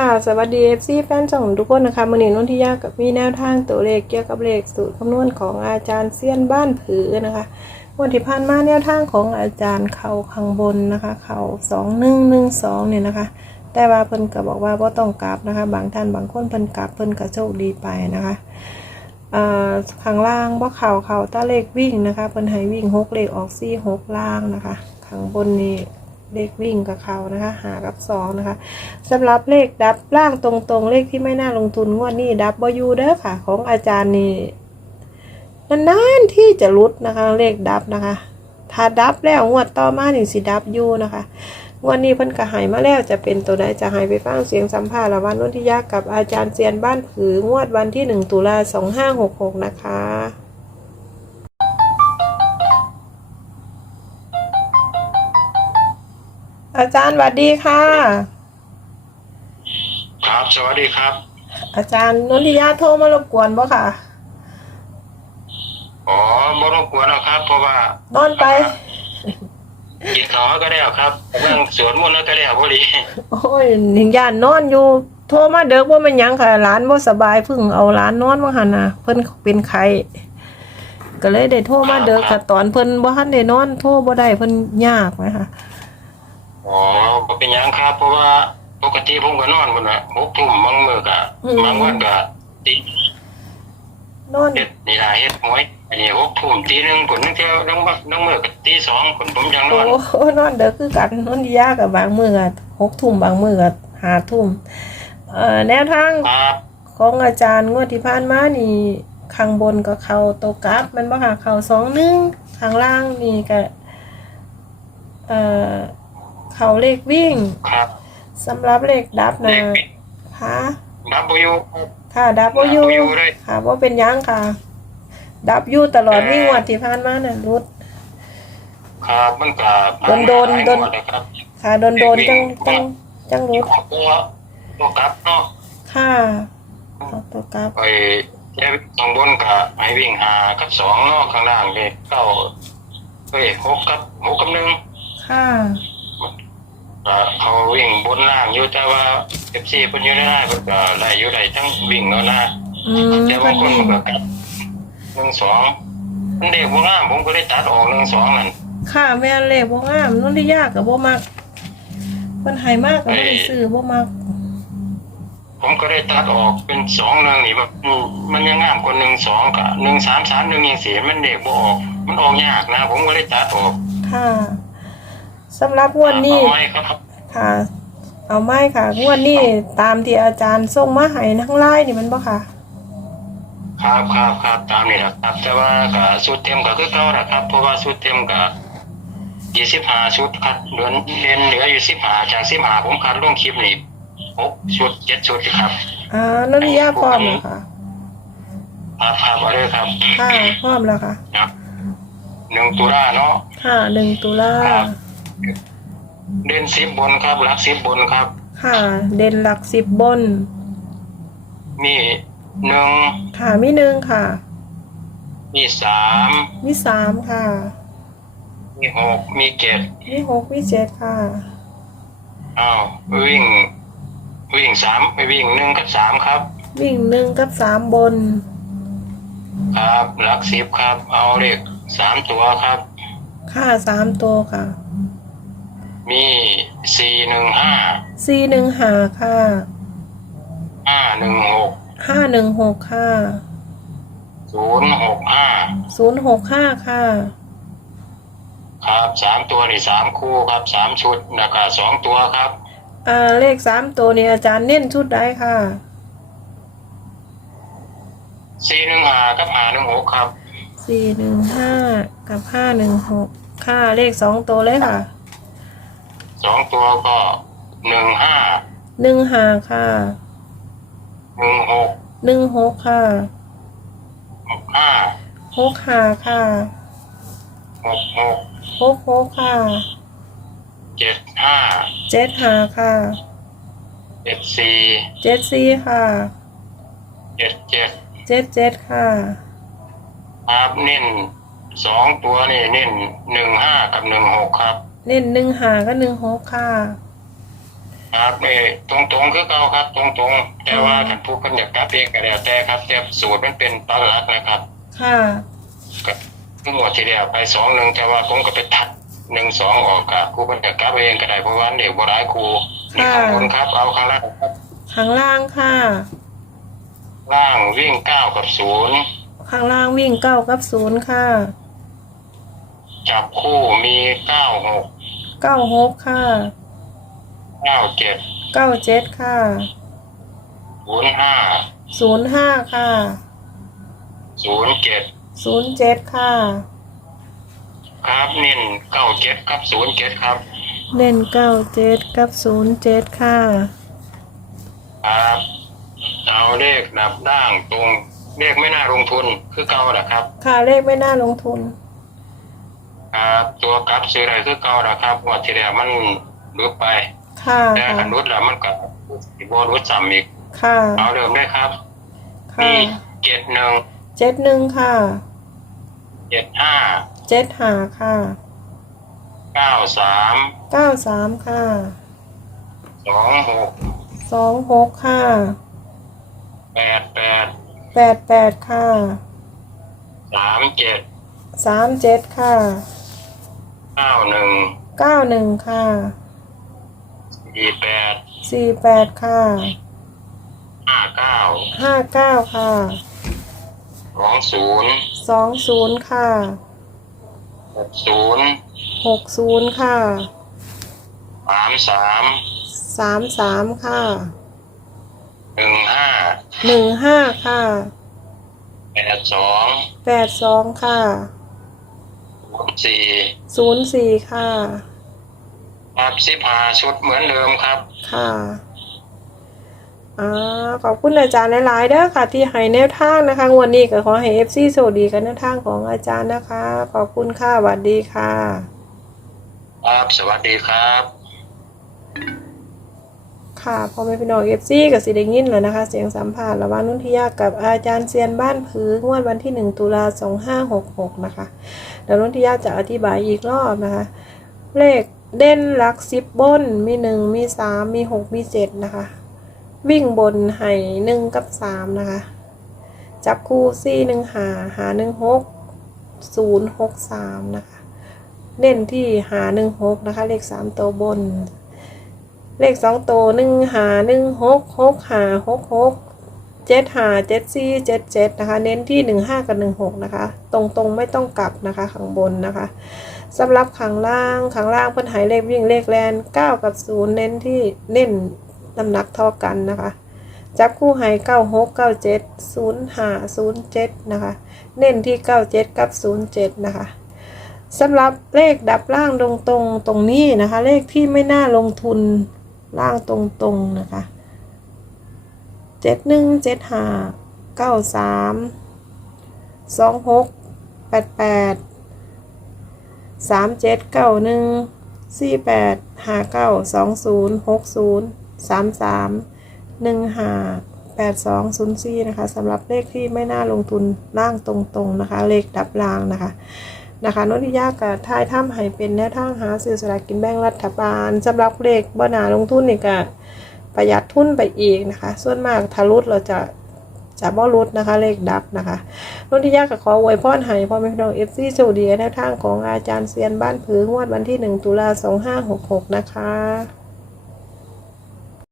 ค่ะสวัสดี FC แฟนช่องทุกคนนะคะมือนี้นนทิยากับมีแนวทางตัวเลขเกี่ยวกับเลขสูตรคำนวณของอาจารย์เซียนบ้านผือนะคะวันที่ผ่านมาแนวทางของอาจารย์เขาข้างบนนะคะ เขาสองหนึ่งหนึ่งสองเนี่ยนะคะ แต่ว่าเพิ่นก็บอกว่าบ่ต้องกลับนะคะ บางท่านบางคนเพิ่นกลับเพิ่นก็โชคดีไปนะคะข้างล่างบ่เข่าเข่าตาเลขวิ่งนะคะเพิ่นให้วิ่งหกเลขออกสี่หกล่างนะคะข้างบนนี่ เลขวิ่งกับเขานะคะ หากับสองนะคะสำหรับเลขดับล่างตรงๆ เลขที่ไม่น่าลงทุนงวดนี้ดับบอยูเด้อค่ะ ของอาจารย์นี่นานๆที่จะรุดนะคะ เลขดับนะคะ ถ้าดับแล้วงวดต่อมาหนี่งสิดับยูนะคะงวดนี้เพิ่นก็ใหายมาแล้วจะเป็นตัวใดจะหายไปฟังเสียงสัมภาษณ์ระหวันนนทิยากับอาจารย์เซียนบ้านผืองวดวันที่หนึ่งตุลาสองห้าหกหกนะคะ อาจารย์สวัสดีค่ะ ครับสวัสดีครับ อาจารย์นนทิยาโทรมารบกวนบ่ค่ะ อ๋อบ่รบกวนแล้วครับ เพราะว่านอนไปกินข้าวก็ได้วครับเรื่องสวนมนต์ก็ได้วพอดีโอ้ยหนิงย่านนอนอยู่ โทรมาเด้อบ่แม่นหยังค่ะหลานบ่สบายเพิ่งเอาหลานนอนว่าหั่นน่ะเพิ่นเป็นไข้ก็เลยได้โทรมาเด้อค่ะตอนเพิ่นบ่ทันได้นอนโทรบ่ได้เพิ่นยากนะคะ อ๋อบ่เป็นหยังครับ เพราะว่าปกติผมก็นอนพุ่นน่ะหกทุ่มบางมื้อก็บางวันก็ตีนอนเฮ็ดนี่ล่ะเฮ็ดหวยอันนี้หกทุ่มตีหนึงผลนึงเที่ยวนังมื้อนังมื้อก็ตีสองผลผมยังนโอ้อนโหนอนเด้อคือกันนอนยากกับบางมื้อก็6ทุ่มบางมื้อก็5ทุ่มเอ่อแนวทางครับของอาจารย์งวดที่ผ่านมานี่ข้างบนก็เข้าโตวกราฟแมันบ่ค่ะเข้าสองหนึ่งข้างล่างนี่ก็เอ่อ เข้าเลขวิ่งครับสำหรับเลขดับเลนะขค่ะดับอยู่ค่ะดับบ่อยู่ดับบ่อยู่เลยค่ะว่าเป็นหยังค่ะ ดับอยู่ตลอดนี่งวดที่ผ่านมาน่ะรุดครับมันก็โดนๆหลายโดนงวนะครับค่ะโดนโดนๆจังจังจังรุดออกตัวตัวกลับเนาะค่ะเข้าโตวกราฟไปแค่ข้างบนกับให้วิ่งหากับสองเนาะข้างล่างเลขเก้าเฮ้ยหกกับหกกับหนึ่งค่ะ ก็เขาวิ่งบนล่างอยู่แต่ว่าเอฟซีเพิ่นอยู่ในได้เพิ่นก็ไล่อยู่ได้ทั้งวิ่งเนาะนะอืมแต่เพิ่บางนคนวิ่งมันก็กลับหนึ่งสองมันเด็กบ่งามผมก็ได้ตัดออกหนึ่งสองนั่นค่ะแม่นเลขบ่งามนู่นที่ยากก็บ่มักเพิ่นให้มากก็บ่ได้ซื้อบ่มักผมก็ได้ตัดออกเป็นสองหนึ่งนี่แบบอืมมันยังงามกว่าหนึ่งสองกับหนึ่งสามสามหนึ่งยังเสียมันเด็กบ่ออก มันออกยากนะ ผมก็ได้ตัดออก ค่ะ สำหรับงวดนี้เอาไว้ครับค่ะ เอาไม่ค่ะงวดนี้ตามที่อาจารย์ส่งมาให้ทั้งไลน์นี่มันบ่ค่ะ ครับครับครับตามนี้แหละครับ แต่ว่าก็ชุดเต็มก็คือเก่าแหละครับ เพราะว่าชุดเต็มก็ยี่สิบห้าชุดครับเหลือเรียนเหลืออยู่สิบห้าจากสิบห้าผมคัดลงคลิปนี่หกชุดเจ็ดชุดครับอ่านนทิยาพร้อมแล้วค่ะครับครับเอาเลยครับค่ะพร้อมแล้วค่ะครับหนึ่งตุลาเนาะค่ะหนึ่งตุลาครับ เด่นสิบบนครับหลักสิบบนครับ ค่ะ เด่นหลักสิบบน มีหนึ่งค่ะมีหนึ่งค่ะ มีสามมีสามค่ะ มีหกมีเจ็ดมีหกมีเจ็ดค่ะอ้าววิ่ง วิ่งสามไปวิ่งหนึ่งกับสามครับ วิ่งหนึ่งกับสามบน ครับหลักสิบครับ เอาเลขสามตัวครับ ค่ะสามตัวค่ะ มีสี่หนึ่งห้าสี่หนึ่งหาค่ะห้าหนึ่งหกห้าหนึ่งหกค่ะศูนย์หกห้าศูนย์หกห้าค่ะ ครับสามตัวนี่สามคู่ครับสามชุดนะครับสองตัวครับ อ่าเลขสามตัวนี้อาจารย์เน้นชุดใดค่ะสี่หนึ่งห้ากับห้าหนึ่งหกครับสี่หนึ่งห้ากับห้าหนึ่งหกค่ะเลขสองตัวเลยค่ะ สองตัวก็หนึ่งห้าหนึ่งห้าค่ะหนึ่งหกหนึ่งหกค่ะหกห้าหกห้าค่ะหกหกหกหกค่ะเจ็ดห้าเจ็ดห้าค่ะเจ็ดสี่เจ็ดสี่ค่ะเจ็ดเจ็ดเจ็ดเจ็ดค่ะครับเน้นสองตัวนี่เน้นหนึ่งห้ากับหนึ่งหกครับ เน้นหนึ่งหากับหนึ่งหกค่ะคครับเออตรงตรงๆคือเก่าครับ ตรงตรงๆแต่ว่าท่านผู้คนอยากกลับเองก็แล้วแต่ครับแต่สูตรมันเป็นตอนหลักนะครับค่ะก็คือหมวดที่เดียวไปสองหนึ่งแต่ว่าผมก็ไปทัดหนึ่งสองออกกับครูคนอยากกลับเองก็ได้เพราะว่าเด็กโบราณครูนี่ข้างบนครับเอาข้างล่างครับข้างล่างค่ะ ล่างวิ่งเก้ากับศูนย์ข้างล่างวิ่งเก้ากับศูนย์ค่ะ จับคู่มีเก้าหก เก้าหกค่ะเก้าเจ็ดเก้าเจ็ดค่ะศูนย์ห้าศูนย์ห้าค่ะศูนย์เจ็ดศูนย์เจ็ดค่ะ ครับนิ่นเก้าเจ็ดครับศูนย์เจ็ดครับเล่นเก้าเจ็ดกับศูนย์เจ็ดค่ะ ครับเอาเลขดับด่างตรงเลขไม่น่าลงทุนคือเก่านะครับ ค่ะเลขไม่น่าลงทุน ครับตัวกลับซื้ออะไรคือเก่านะครับงวันที่แล้วมันรุดไปค่ะแต่ค่ะขันรุดแล้วมันก็สิบรุดซ้ำอีกค่ะเอาเดิมได้ครับค่ะมีเจ็ดหนึ่งเจ็ดหนึ่งค่ะเจ็ดห้าเจ็ดห้าค่ะเก้าสามเก้าสามค่ะสองหกสองหกค่ะแปดแปดแปดแปดค่ะสามเจ็ดสามเจ็ดค่ะ เก้าหนึ่งเก้าหนึ่งค่ะ สี่แปดสี่แปดค่ะ ห้าเก้าห้าเก้าค่ะ สองศูนย์สองศูนย์ค่ะหกศูนย์หกศูนย์ค่ะสามสามสามสามค่ะหนึ่งห้าหนึ่งห้าค่ะแปดสองแปดสองค่ะ สี่ศูนย์สี่ค่ะ ครับสิบห้าชุดเหมือนเดิมครับ ค่ะอ่าขอบคุณอาจารย์หลายๆเด้อค่ะ ที่ให้แนวทางนะคะงวันนี้ก็ขอให้เอฟซีโชคดีกันแนวทางของอาจารย์นะคะ ขอบคุณค่ะสวัสดีค่ะ ครับ สวัสดีครับ ค่ะพอแม่พี่น้องเอฟซีกับสิได้ยินแล้วนะคะ เสียงสัมภาษณ์ระหว่างนุ่นทิยากับอาจารย์เซียนบ้านผืองวดวันที่ 1 ตุลา2566 นะคะเดี๋ยวนุ่นทิยาจะอธิบายอีกรอบนะคะ เลขเด่นหลักสิบบนมี 1 มี 3 มี 6 มี 7 นะคะ วิ่งบนให้1กับ 3 นะคะ จับคู่ซี่หนึ่งหาหาหนึ่งหกศูนย์หกสามนะคะเน้นที่หาหนึ่งหกนะคะ เลขสามตัวบน เลขสองตัวหนึ่งหาหนึ่งหกหกหาหกหกเจ็ดหาเจ็ดสี่เจ็ดเจ็ดนะคะ เน้นที่หนึ่งห้ากับหนึ่งหกนะคะ ตรงตรงไม่ต้องกลับนะคะข้างบนนะคะสำหรับข้างล่างข้างล่างเพิ่อนหายเลขวิ่งเลขแลนเก้ากับศูนย์เน้นที่เน้นน้ำหนักเท่ากันนะคะจับคู่ให้เก้าหกเก้าเจ็ดศูนย์ห้าศูนย์เจ็ดนะคะ เน้นที่เก้าเจ็ดกับศูนย์เจ็ดนะคะสำหรับเลขดับล่างตรงตรงตรงนี้นะคะ เลขที่ไม่น่าลงทุน ล่างตรงตรงๆนะคะเจ็ดหนึ่งเจ็ดห้าเก้าสามสองหกแปดแปดสามเจ็ดเก้าหนึ่งสี่แปดห้าเก้าสองศูนย์หกศูนย์สามสามหนึ่งห้าแปดสองศูนย์สี่นะคะสำหรับเลขที่ไม่น่าลงทุนล่างตรงๆนะคะ เลขดับล่างนะคะ นะคะนนทิยากับทายถ้ำให้เป็นแนวทางหาซื้อสลากกินแบ่งรัฐบาลสำหรับเลขบ่นาลงทุนนี่ก็ประหยัดทุนไปอีกนะคะ ส่วนมากทารุดเราจะจะบ่รุดนะคะ เลขดับนะคะนนทิยากับขออวยพรให้พ่อแม่พี่น้องเอฟซีโชดีแนวทางของอาจารย์เซียนบ้านผืองวดวันที่ 1 ตุลา2566 นะคะ